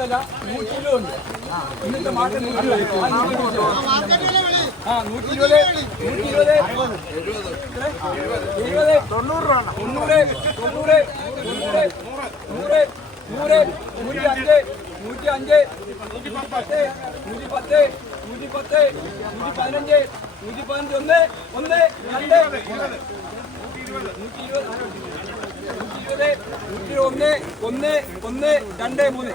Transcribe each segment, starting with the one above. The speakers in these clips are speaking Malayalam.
വില നൂറ്റി ഇരുപത് ഉണ്ട്. ഇന്നത്തെ മാർക്കറ്റ് നൂറ്റി ഇരുപത് ആ, നൂറ്റി ഇരുപത്. നൂറ്റി ഇരുപത് നൂറ്റി ഇരുപത് ഇരുപത് തൊണ്ണൂറ് രൂപ തൊണ്ണൂറ്. തൊണ്ണൂറ്. തൊണ്ണൂറ്. നൂറ്. നൂറ്. നൂറ്റി അഞ്ച് നൂറ്റി അഞ്ച് നൂറ്റി പത്ത് നൂറ്റി പത്ത് നൂറ്റി പത്ത് നൂറ്റി പതിനഞ്ച് നൂറ്റി പതിനഞ്ച് ഒന്ന്. ഒന്ന്. രണ്ട്. നൂറ്റി ഇരുപത് നൂറ്റി ഇരുപത് നൂറ്റി ഒന്ന് ഒന്ന്. ഒന്ന്. രണ്ട്. മൂന്ന്.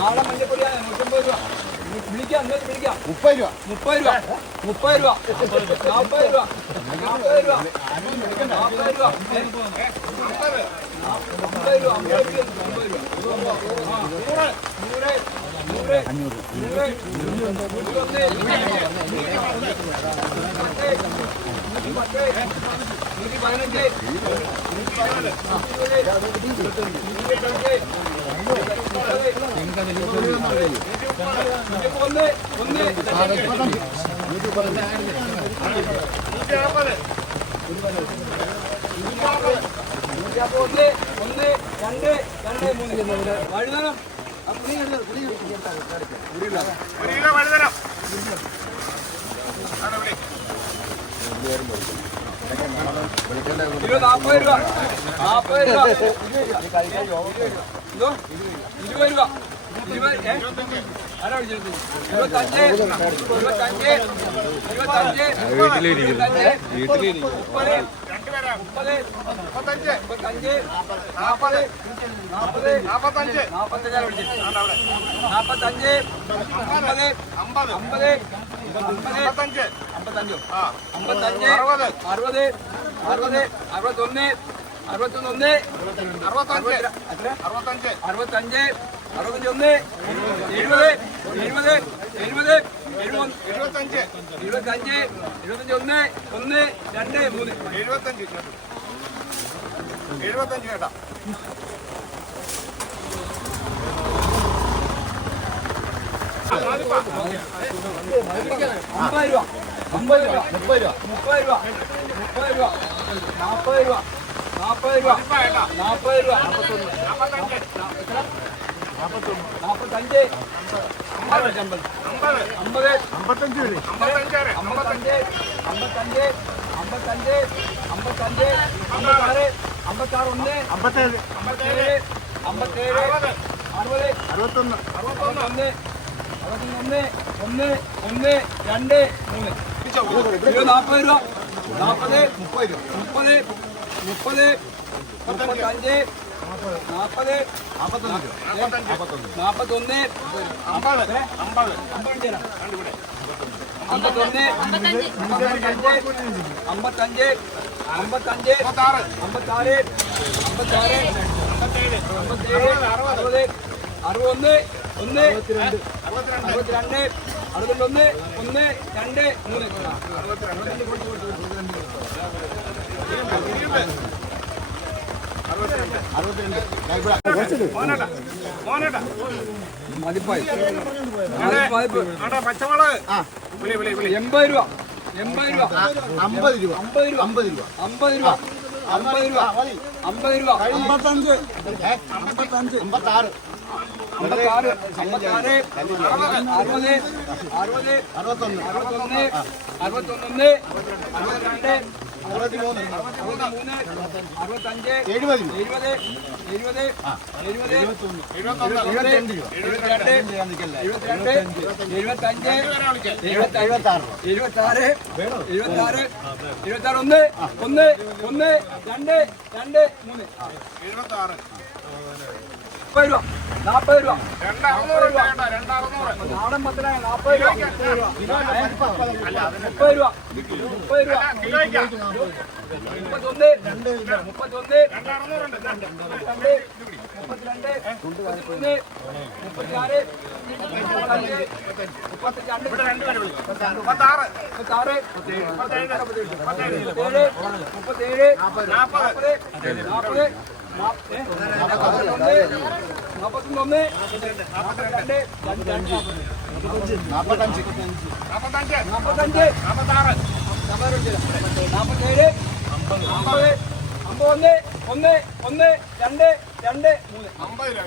നാളെ മഞ്ഞപ്പൊടിയാണ്. നൂറ്റമ്പത് രൂപ. വിളിക്കാം ഇന്നലെ വിളിക്കാം. മുപ്പത് രൂപ. മുപ്പത് രൂപ. മുപ്പത് രൂപ. നാൽപ്പത് രൂപ. നാൽപ്പത് രൂപ. നാൽപ്പത് രൂപ. അമ്പത് രൂപ. അമ്പത് രൂപ. അമ്പത് രൂപ. നൂറ്. നൂറ്. നൂറ്. നൂറ്. നൂറ്റൊന്ന് നൂറ്റി പത്ത്. നൂറ്റി പതിനഞ്ച്. നൂറ്റി പതിനാല്. നൂറ്റി ഇരുപത് നൂറ്റി ഒന്ന് ഒന്ന് രണ്ട് രണ്ട് മൂന്ന് വഴുതണം ഇരുപത് നാൽപ്പത് രൂപ നാൽപ്പത് രൂപ. ഇതോ ഇരുപത് രൂപ. ഇരുപത്? ആരാ വിളിച്ചത്? ഇരുപത്തഞ്ച് ഇരുപത്തഞ്ച് ഇരുപത്തഞ്ച് ഇരുപത്തഞ്ച് മുപ്പത് രണ്ടുപേരാ മുപ്പത് മുപ്പത്തഞ്ച് മുപ്പത്തഞ്ച് നാൽപ്പത് നാൽപ്പത് നാപ്പത്തഞ്ച്. നാൽപ്പത്തഞ്ചാണ് വിളിച്ചത്. നാൽപ്പത്തഞ്ച് അമ്പത് അമ്പത്. അമ്പത് അമ്പത് അമ്പത്തഞ്ച്. അമ്പത്തഞ്ചോ. അമ്പത്തഞ്ച് അറുപത് അറുപത്. അറുപത് അറുപത്തൊന്ന് അറുപത്തൊന്ന് അറുപത്തഞ്ച് അറുപത്തഞ്ച് അറുപത്തഞ്ച് അറുപത്തഞ്ചൊന്ന് എഴുപത് എഴുപത് എഴുപത് എഴുപത് എഴുപത്തഞ്ച് എഴുപത്തഞ്ച് ഇരുപത്തഞ്ച് ഒന്ന് ഒന്ന് രണ്ട് മൂന്ന്. എഴുപത്തഞ്ച് എഴുപത്തഞ്ച് കേട്ടാ അമ്പത് രൂപ. അമ്പത് രൂപ. മുപ്പത് രൂപ. മുപ്പത് രൂപ. മുപ്പത് രൂപ. നാൽപ്പത് രൂപ. നാൽപ്പത് രൂപ. നാൽപ്പത് രൂപ. നാപ്പത്തഞ്ച്. നാൽപ്പത്തഞ്ച് അമ്പത്. അമ്പത് അമ്പത് അമ്പത്തഞ്ച്. അമ്പത്തഞ്ച്. അമ്പത്തഞ്ച്. അമ്പത്തഞ്ച്. അമ്പത്തഞ്ച് അമ്പത്തഞ്ച് അമ്പത്താറ്. അമ്പത്താറ് ഒന്ന്. അമ്പത്തേഴ്. അമ്പത്തേഴ്. അമ്പത്തേഴ്. അറുപത്. അറുപത്തൊന്ന്. അറുപത്തൊന്ന്. അറുപത്തൊന്ന്. ഒന്ന്. ഒന്ന്. രണ്ട്. മൂന്ന്. നാൽപ്പത് രൂപ. നാൽപ്പത് മുപ്പത് രൂപ. മുപ്പത്. മുപ്പത് മുപ്പത്തഞ്ച് നാൽപ്പത് നാൽപ്പത്തൊന്ന് അമ്പത് അമ്പത് അമ്പത്തൊന്ന് അമ്പത്തഞ്ച് അമ്പത്തഞ്ച് അമ്പത്താറ് അമ്പത്താറ് അമ്പത്താറ് അമ്പത്തേഴ് അറുപത് അറുപത്തൊന്ന് ഒന്ന് അറുപത്തിരണ്ട് അറുപത്തിരണ്ട് അറുപത്തൊന്ന് ഒന്ന് രണ്ട് മൂന്ന്. അറുപത്തിരണ്ട് മതിപ്പായി പച്ചമുളക് എൺപത് രൂപ എൺപത് രൂപ അമ്പത് രൂപ അമ്പത് രൂപ അമ്പത് രൂപ അമ്പത് രൂപ അമ്പത് രൂപ അമ്പത് രൂപ അമ്പത്തഞ്ച് അമ്പത്തഞ്ച് അമ്പത്താറ് അമ്പത്താറ് അമ്പത്താറ് അറുപത് അറുപത് അറുപത്തൊന്ന് അറുപത്തൊന്ന് അറുപത്തൊന്ന് അറുപത്തിരണ്ട് എഴുപത്തി ഒന്ന് ഒന്ന് ഒന്ന് രണ്ട് രണ്ട് മൂന്ന് എഴുപത്താറ് മുപ്പത് രൂപ. നാൽപ്പത് രൂപ. നാടൻ പത്തിനാണ് നാൽപ്പത് രൂപ. മുപ്പത് രൂപ. മുപ്പത് രൂപ. കിലോയ്ക്കാ മുപ്പത്തൊന്ന്. മുപ്പത്തൊന്ന്. രണ്ട് മുപ്പത്തിരണ്ട്. മുപ്പത്തിമൂന്ന് മുപ്പത്തിനാല്. മുപ്പത്തഞ്ച് മുപ്പത്തിരണ്ട്. മുപ്പത്താറ്. മുപ്പത്താറ്. മുപ്പത്തേഴ്. മുപ്പത്തേഴ്. നാൽപ്പത് നാൽപ്പത് നാൽപ്പത്തൊന്ന് ഒന്ന് ഒന്ന് രണ്ട് രണ്ട് മൂന്ന് അമ്പത് രൂപ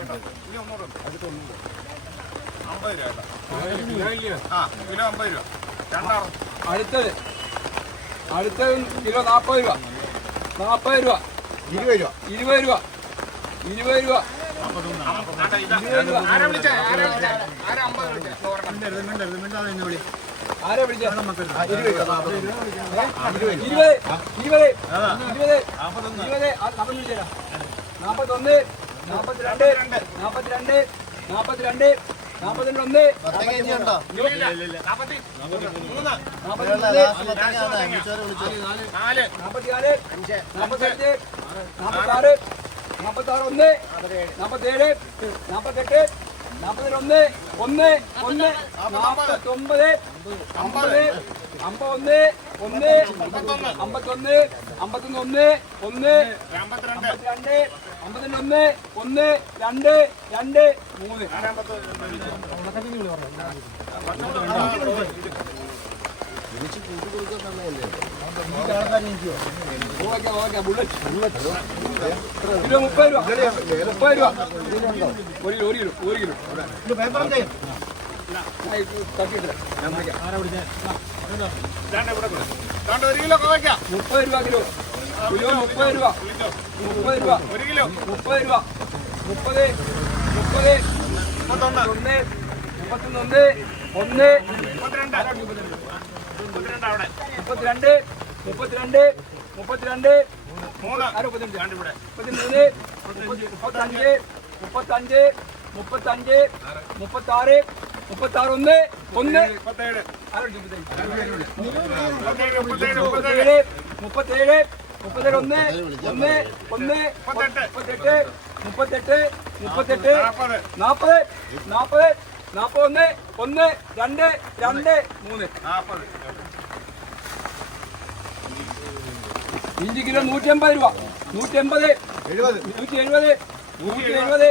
ആ രൂപ അടുത്തത്. അടുത്തത് കിലോ നാൽപ്പത് രൂപ. നാൽപ്പത് രൂപ. ഇരുപത് രൂപ. ഇരുപത് രൂപ. ഇരുപത് രൂപ. ആരാ വിളിച്ചത് ഇരുപത് ഇരുപത്. ഇരുപത്. ഇരുപത്. നാപ്പത്തൊന്ന്. വിളിച്ചേരാ നാപ്പത്തൊന്ന്. നാപ്പത്തിരണ്ട്. നാപ്പത്തിരണ്ട്. നാപ്പത്തിരണ്ട്. നാപ്പത്തിരണ്ട് ഒന്ന്. നാപ്പത്തിനാല് നാപ്പത്തിനാല് നാപ്പത്തഞ്ച്. നാൽപ്പത്താറ് നാൽപ്പത്താറ് ഒന്ന് നാൽപ്പത്തേഴ് നാൽപ്പത്തെട്ട് നാൽപ്പത്തിരൊന്ന് ഒന്ന് ഒന്ന് നാൽപ്പത്തൊമ്പത് അമ്പത് അമ്പത്തൊന്ന് ഒന്ന് അമ്പത്തൊന്ന് അമ്പത്തൊന്ന് ഒന്ന് ഒന്ന് അമ്പത്തിരണ്ട് അമ്പത്തിരണ്ട് ഒന്ന് ഒന്ന് രണ്ട് രണ്ട് മൂന്ന്. ഓക്കെ ഓക്കെ ബുള്ളറ്റ് കിലോ മുപ്പത് രൂപ മുപ്പത് രൂപ ഒരു ഒരു കിലോ ഒരു കിലോ മുപ്പത് രൂപ കിലോ കിലോ മുപ്പത് രൂപ മുപ്പത് രൂപ ഒരു കിലോ മുപ്പത് രൂപ മുപ്പത് മുപ്പത് മുപ്പത്തൊന്ന് ഒന്ന് മുപ്പത്തൊന്ന് ഒന്ന് ഒന്ന് മുപ്പത്തിരണ്ട് ரெண்டு അവിടെ മുപ്പത്തി രണ്ട് മുപ്പത്തി രണ്ട് മുപ്പത്തി രണ്ട് മൂന്ന് അറുപത്തഞ്ച് മുപ്പത്തി മൂന്ന് മുപ്പത്തഞ്ച് മുപ്പത്തഞ്ച് മുപ്പത്തഞ്ച് മുപ്പത്താറ് മുപ്പത്താറ് ഒന്ന് ഒന്ന് മുപ്പത്തേഴ് മുപ്പത്തേഴ് മുപ്പത്തേഴ് ഒന്ന് ഒന്ന് ഒന്ന് മുപ്പത്തെട്ട് മുപ്പത്തെട്ട് മുപ്പത്തെട്ട് നാൽപ്പത് നാൽപ്പത് നാൽപ്പത് ഒന്ന് ഒന്ന് രണ്ട് രണ്ട് മൂന്ന് നാൽപ്പത് ഇഞ്ചി കിലോ നൂറ്റി അമ്പത് രൂപ നൂറ്റി അമ്പത് നൂറ്റി എഴുപത്. നൂറ്റി എഴുപത്.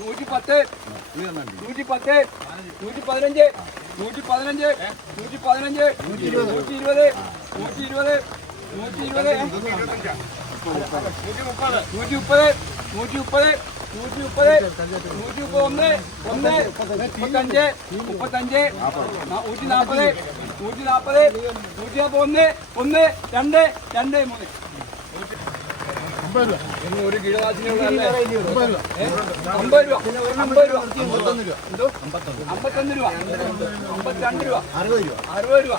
നൂറ്റി പത്ത് നൂറ്റി പത്ത് നൂറ്റി പതിനഞ്ച് നൂറ്റി പതിനഞ്ച് നൂറ്റി പതിനഞ്ച് നൂറ്റി ഇരുപത് നൂറ്റി ഇരുപത് നൂറ്റി ഇരുപത് നൂറ്റി മുപ്പത് നൂറ്റി മുപ്പത് നൂറ്റി മുപ്പത് നൂറ്റി മുപ്പത് ഒന്ന് ഒന്ന് മുപ്പത്തഞ്ച് മുപ്പത്തഞ്ച് രണ്ട് രണ്ട് മൂന്ന് ഒരു അമ്പത് രൂപ അമ്പത് രൂപ എന്തോ അമ്പത്തൊന്ന് രൂപ അമ്പത്തിരണ്ട് രൂപ അറുപത് രൂപ അറുപത് രൂപ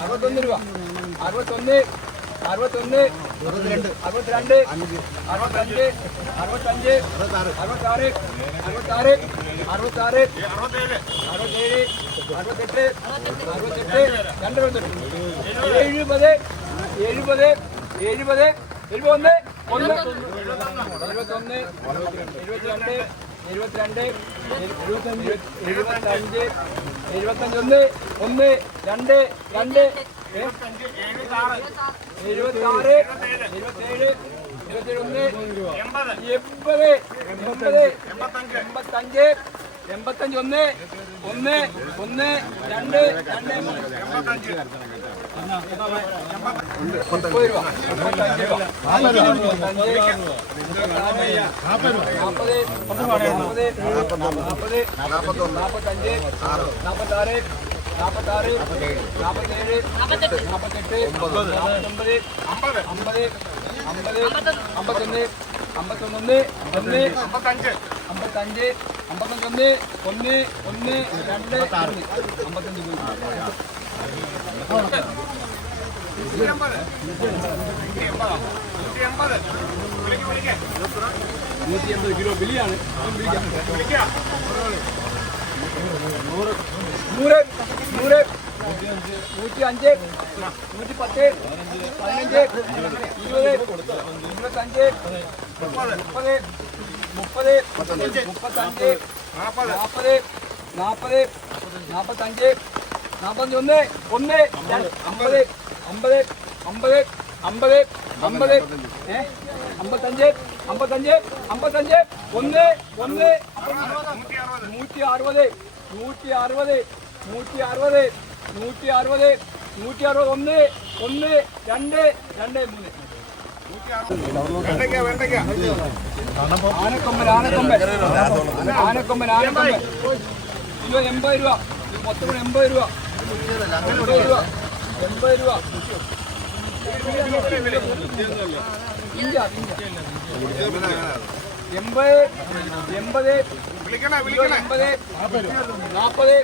അറുപത്തൊന്ന് രൂപ അറുപത്തൊന്ന് അറുപത്തൊന്ന് അറുപത്തിരണ്ട് അറുപത്തഞ്ച് അറുപത്തഞ്ച് അറുപത്താറ് അറുപത്താറ് അറുപത്താറ് അറുപത്തേഴ് അറുപത്തെട്ട് അറുപത്തെട്ട് രണ്ട് എഴുപത് എഴുപത് എഴുപത് എഴുപത്തൊന്ന് ഒന്ന് എഴുപത്തൊന്ന് എഴുപത്തിരണ്ട് എഴുപത്തിരണ്ട് എഴുപത്തഞ്ച് എഴുപത്തഞ്ച് ഒന്ന് ഒന്ന് രണ്ട് രണ്ട്? എഴുപത്താറ് എഴുപത്തേഴ് ഇരുപത്തേഴ് ഒന്ന് എൺപത് എൺപത് എൺപത് എൺപത്തഞ്ച് എൺപത്തഞ്ച് എൺപത്തഞ്ച് ഒന്ന് ഒന്ന് ഒന്ന് രണ്ട് രണ്ട് എൺപത്തഞ്ച് മുപ്പത് മുപ്പത്തഞ്ച് നാൽപ്പത് നാൽപ്പത്തഞ്ച് നാൽപ്പത്താറ് നാൽപ്പത്താറ് നാൽപ്പത്തേഴ് നാൽപ്പത്തെട്ട് നാൽപ്പത്തൊമ്പത് അമ്പത്. അമ്പത് അമ്പത് അമ്പത്തൊന്ന്. അമ്പത്തൊന്ന് ഒന്ന് അമ്പത്തഞ്ച്. അമ്പത്തഞ്ച് അമ്പത്തഞ്ചൊന്ന് ഒന്ന് ഒന്ന് രണ്ട് മൂന്ന്. അമ്പത്തഞ്ച് മൂന്ന്. നൂറ്റി എൺപത് കിലോ ബിലിയാണ് വിളിക്കാം. വിളിക്കാം. നൂറ് നൂറ് നൂറ്റി അഞ്ച് നൂറ്റി പത്ത് പതിനഞ്ച് ഇരുപത് ഇരുപത്തഞ്ച് മുപ്പത് മുപ്പത് മുപ്പത്തഞ്ച് നാൽപ്പത് നാൽപ്പത് നാൽപ്പത് നാൽപ്പത്തഞ്ച് നാൽപ്പത്തഞ്ച് ഒന്ന് ഒന്ന് അമ്പത് അമ്പത് അമ്പത് അമ്പത് അമ്പത് ഏ അമ്പത്തഞ്ച് അമ്പത്തഞ്ച് അമ്പത്തഞ്ച് ഒന്ന് ഒന്ന് നൂറ്റി അറുപത് നൂറ്റി അറുപത് നൂറ്റി അറുപത് നൂറ്റി അറുപത് നൂറ്റി അറുപത് ഒന്ന് ഒന്ന് രണ്ട് രണ്ട് മൂന്ന്. ആനക്കൊമ്പൻ ആനക്കൊമ്പൻ. ആനക്കൊമ്പൻ ആനക്കൊമ്പൻ. കിലോ എൺപത് രൂപ. മൊത്തം കൂടെ എൺപത് രൂപ. എൺപത് രൂപ. എൺപത് രൂപ. ഇഞ്ച ഇഞ്ച എൺപത് എൺപത്. നാൽപ്പത്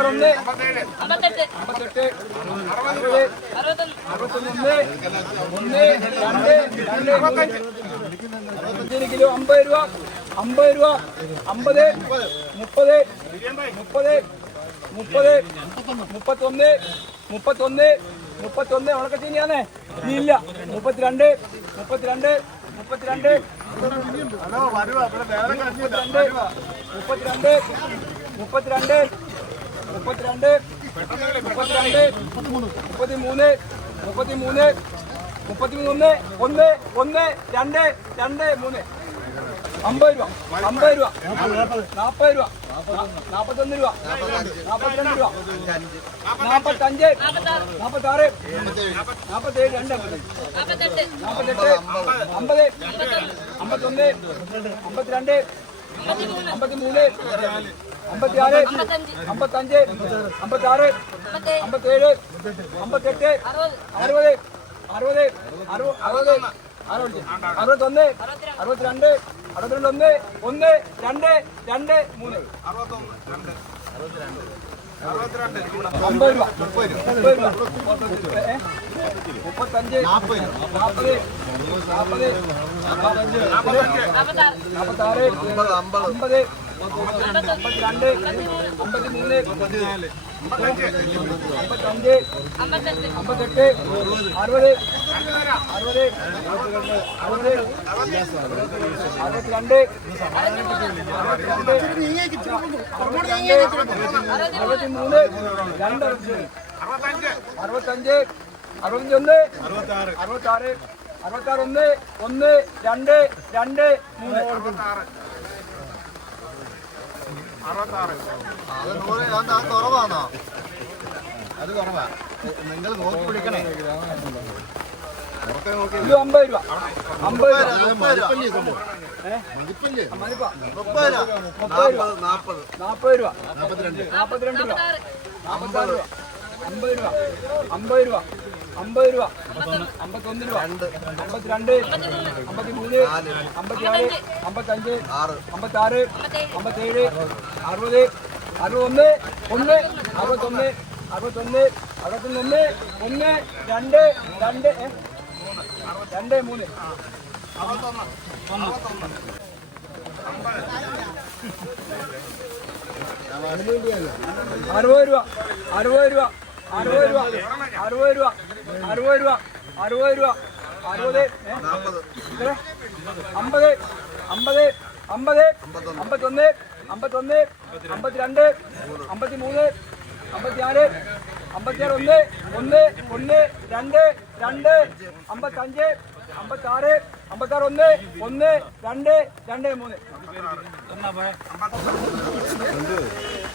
ഒന്ന്. രണ്ട്. രണ്ട്. ഇരുപത്തഞ്ച് കിലോ അമ്പത് രൂപ. അമ്പത് രൂപ. അമ്പത് മുപ്പത് മുപ്പത് മുപ്പത് മുപ്പത്തൊന്ന് മുപ്പത്തൊന്ന് മുപ്പത്തൊന്ന്. ഉണക്കച്ചീനിയാണേ ഇനി ഇല്ല. മുപ്പത്തിരണ്ട് മുപ്പത്തിരണ്ട് മുപ്പത്തിരണ്ട്. മുപ്പത്തിരണ്ട് മുപ്പത്തിരണ്ട് മുപ്പത്തിരണ്ട് മുപ്പത്തിരണ്ട് മുപ്പത്തിമൂന്ന് മുപ്പത്തിമൂന്ന് മുപ്പത്തിമൂന്ന് ഒന്ന് ഒന്ന് രണ്ട് രണ്ട് മൂന്ന്. അമ്പത് രൂപ. അമ്പത് രൂപ. നാൽപ്പത് രൂപ. നാൽപ്പത്തൊന്ന് രൂപ. നാൽപ്പത്തിരണ്ട് രൂപ. നാപ്പത്തഞ്ച്. നാപ്പത്താറ്. നാപ്പത്തേഴ്. രണ്ട് അമ്പത്തഞ്ച്. നാൽപ്പത്തെട്ട് അമ്പത്. അമ്പത്തൊന്ന്. അമ്പത്തിരണ്ട്. അമ്പത്തിമൂന്ന്. അമ്പത്തിയാറ് അമ്പത്തഞ്ച്. അമ്പത്താറ്. അമ്പത്തേഴ്. അമ്പത്തെട്ട്. അറുപത്. അറുപത്. അറുപത്. അറുപത്. അറുപത്തൊന്ന് അറുപത്തിരണ്ട് അറുപത്തിരണ്ട് ഒന്ന് ഒന്ന് രണ്ട് രണ്ട് മൂന്ന് അറുപത്തൊന്ന് രണ്ട് അറുപത്തിരണ്ട് അമ്പത് രൂപ മുപ്പത് രൂപ? മുപ്പത്തഞ്ച് നാൽപ്പത് നാൽപ്പത് നാൽപ്പത്താറ് നാൽപ്പത്താറ് അമ്പത് അമ്പത്തിരണ്ട് അമ്പത്തിമൂന്ന് അമ്പത്തഞ്ച് അമ്പത്തെട്ട് അറുപത് അറുപത് അറുപത് അറുപത്തിരണ്ട് അറുപത്തിമൂന്ന് രണ്ട് അറുപത്തഞ്ച് അറുപത്തഞ്ച് അറുപത്തഞ്ചൊന്ന് അറുപത്താറ് അറുപത്താറ് ഒന്ന് ഒന്ന് രണ്ട് രണ്ട് മൂന്ന് അറുപത്താറ് അറുപത്താറ് അത് നൂറ് അത് കുറവാണോ അത് കുറവാ നിങ്ങൾ നോക്കി പിടിക്കണേ ഇത് അമ്പത് രൂപ അമ്പത് രൂപ നാപ്പത് രൂപ നാപ്പത്തിരണ്ട് നാപ്പത്തിരണ്ട് രൂപ നാപ്പത്താറ് രൂപ അമ്പത് രൂപ അമ്പത് രൂപ അമ്പത് രൂപ അമ്പത്തൊന്ന് രൂപ അമ്പത്തിരണ്ട് അമ്പത്തിമൂന്ന് അമ്പത്തിയാറ് അമ്പത്തഞ്ച് ആറ് അമ്പത്താറ് അമ്പത്തേഴ് അറുപത് അറുപത്തൊന്ന് ഒന്ന് അറുപത്തൊന്ന് അറുപത്തൊന്ന് അറുപത്തൊന്ന് ഒന്ന് രണ്ട് രണ്ട്? രണ്ട് മൂന്ന് അറുപത് രൂപ അറുപത് രൂപ അറുപത് രൂപ അറുപത് രൂപ അറുപത് രൂപ അറുപത് രൂപ. അറുപത്? അമ്പത് അമ്പത് അമ്പത് അമ്പത്തൊന്ന് അമ്പത്തൊന്ന് അമ്പത്തിരണ്ട് അമ്പത്തിമൂന്ന് അമ്പത്തിനാല് അമ്പത്തിയാറ് ഒന്ന് ഒന്ന് ഒന്ന് രണ്ട് രണ്ട് അമ്പത്തഞ്ച് അമ്പത്താറ് അമ്പത്താറ് ഒന്ന് ഒന്ന് രണ്ട് രണ്ട് മൂന്ന്.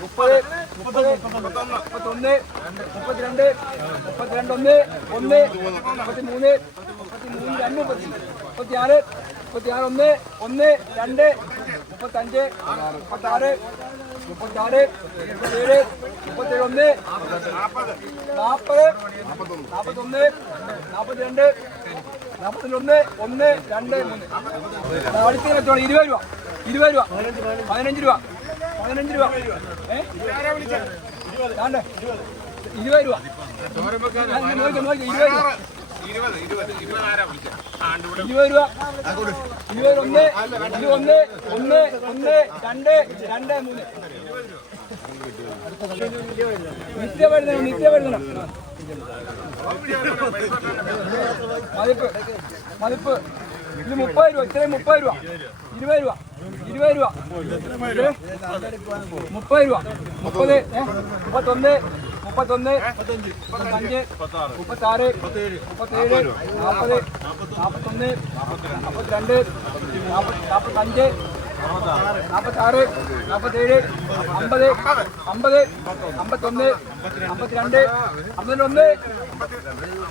മുപ്പത് മുപ്പത് മുപ്പത്തൊന്ന് മുപ്പത്തിരണ്ട് മുപ്പത്തിരണ്ടൊന്ന് ഒന്ന് മുപ്പത്തിമൂന്ന് മുപ്പത്തിമൂന്ന് രണ്ട് മുപ്പത്തി മുപ്പത്തിയാറ് മുപ്പത്തിയാറ് ഒന്ന് ഒന്ന് രണ്ട് മുപ്പത്തഞ്ച് മുപ്പത്താറ് മുപ്പത്താറ് മുപ്പത്തേഴ് മുപ്പത്തേഴ് ഒന്ന് നാൽപ്പത് നാൽപ്പത്തൊന്ന് നാൽപ്പത്തിരണ്ട് നാൽപ്പത്തി ഒന്ന് രണ്ട് മൂന്ന്. അടുത്ത വെച്ചോളൂ ഇരുപത് രൂപ. ഇരുപത് രൂപ. പതിനഞ്ച് രൂപ. പതിനഞ്ച് രൂപ. ഏ? വേണ്ടേ ഇരുപത് രൂപ. ഇരുപത് രൂപ. ഇരുപത് രൂപ. ഇരുപത് ഒന്ന് ഒന്ന് ഒന്ന് ഒന്ന് രണ്ട് രണ്ട് മൂന്ന്. നിത്യവഴുതണം നിത്യവഴുതണം മതിപ്പ്. മതിപ്പ് ഇത് മുപ്പത് രൂപ ഇത്രയും മുപ്പത് രൂപ. ഇരുപത് രൂപ ഇരുപത് രൂപ. മുപ്പത് രൂപ. മുപ്പത്? മുപ്പത്തൊന്ന് മുപ്പത്തൊന്ന് മുപ്പത്തഞ്ച് മുപ്പത്താറ് മുപ്പത്തേഴ് നാൽപ്പത് നാൽപ്പത്തൊന്ന് നാൽപ്പത്തിരണ്ട് നാൽപ്പത്തി നാൽപ്പത്തഞ്ച് നാൽപ്പത്താറ് നാൽപ്പത്തേഴ് അമ്പത് അമ്പത് അമ്പത്തൊന്ന് അമ്പത്തിരണ്ട് അമ്പത്തിരണ്ട്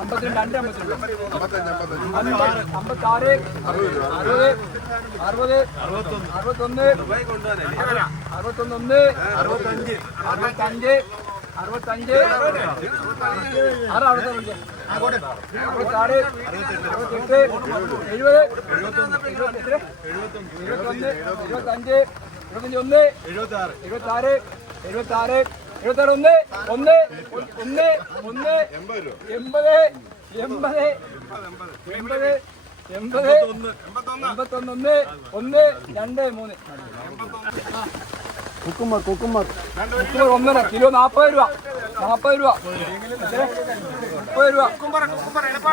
അമ്പത്തിരണ്ട് രണ്ട് അമ്പത്തിരണ്ട്. അമ്പത് അമ്പത്താറ് അറുപത് അറുപത് അറുപത്തൊന്ന് അറുപത്തൊന്ന് അറുപത്തഞ്ച് അറുപത്തഞ്ച് അറുപത്തഞ്ച്. ആറ് അറുപത്തഞ്ച് അറുപത്താറ് അറുപത്തെട്ട് എഴുപത് എഴുപത്തെട്ട് എഴുപത്തൊന്ന് ഒന്ന് എഴുപത്താറ് എഴുപത്താറ് എഴുപത്താറ് ഒന്ന് ഒന്ന് ഒന്ന് ഒന്ന് എൺപത് എൺപത് എൺപത് എൺപത് എൺപത്തൊന്ന് ഒന്ന് ഒന്ന് രണ്ട് മൂന്ന്. കുക്കുമ്പർ കുക്കുമ്പർ കുക്കുമ്പർ ഒന്നര കിലോ നാൽപ്പത് രൂപ നാൽപ്പത് രൂപ? മുപ്പത് രൂപ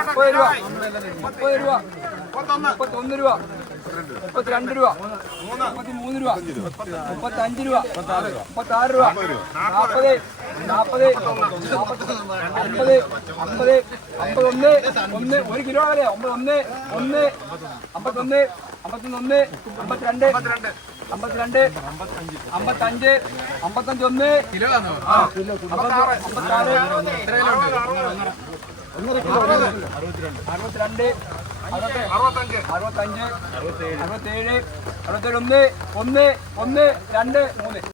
മുപ്പത് രൂപ മുപ്പത് രൂപ മുപ്പത്തൊന്ന് രൂപ. മുപ്പത്തിരണ്ട് രൂപ. മുപ്പത്തിമൂന്ന് രൂപ. മുപ്പത്തഞ്ച് രൂപ. മുപ്പത്താറ് രൂപ. നാൽപ്പത് നാൽപ്പത് അമ്പത്. അമ്പത്. അമ്പതൊന്ന് ഒന്ന്. ഒരു കിലോ അല്ലേ അമ്പതൊന്ന് ഒന്ന്. അമ്പത്തൊന്ന്. അമ്പത്തൊന്ന്. അമ്പത്തിരണ്ട്. അമ്പത്തിരണ്ട്. അമ്പത്തഞ്ച്. അമ്പത്തഞ്ച് ഒന്ന്. കിലോ അമ്പത്താറ്. അമ്പത്താറ്. അറുപത്തിരണ്ട്. അറുപത്തി അറുപത്തഞ്ച്. അറുപത്തഞ്ച്. അറുപത്തേഴ്. അറുപത്തേഴ് ഒന്ന്. ഒന്ന്. ഒന്ന്. രണ്ട്. മൂന്ന്.